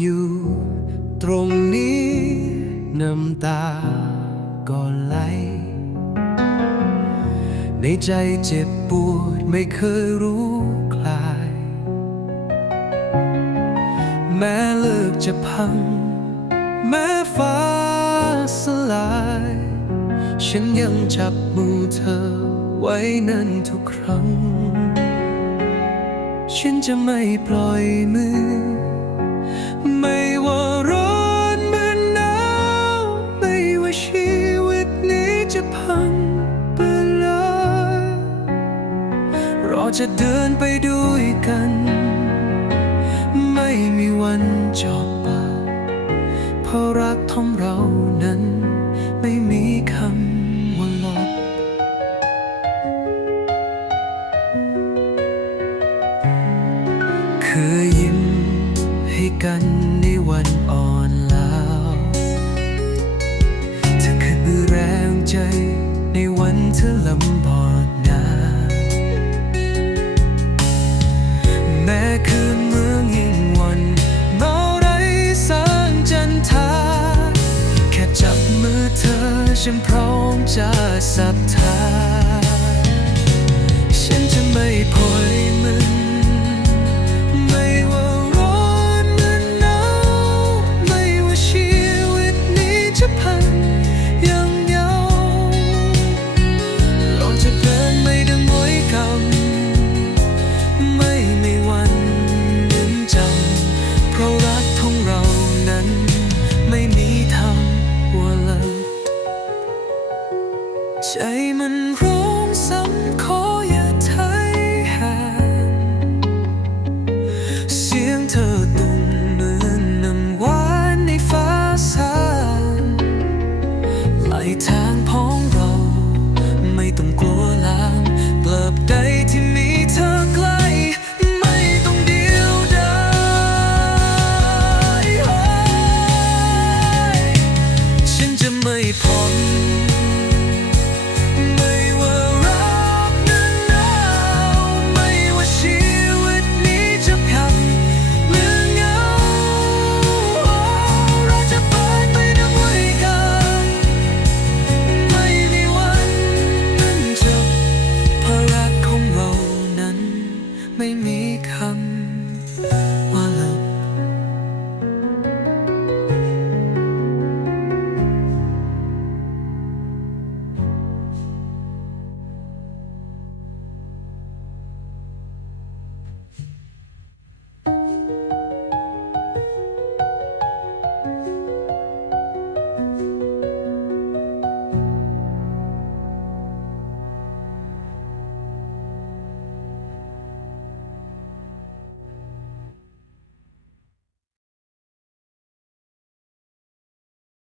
อยู่ตรงนี้น้ำตาก็ไหล ในใจเจ็บปวดไม่เคยรู้คลาย แม้เลิกจะพัง แม้ฟ้าสลาย ฉันยังจับมือเธอไว้นั่นทุกครั้ง ฉันจะไม่ปล่อยมือ ไม่ว่าร้อนเหมือนหนาวไม่ว่าชีวิตนี้จะพังไปเลยเราจะเดินไปด้วยกัน ไม่มีวันจบเพราะรักของเรานั้นไม่มีคำว่าลบเคยยิ้ม ให้กันในวันอ่อนล้าเธอคยมีแรงใจในวันเธอลำบากนาแม้คืนเมืองยิ่งวันเมาไรสางจันทา แค่จับมือเธอฉันพร้อมจะศรัทธา ใจมัน ไม่มีคำ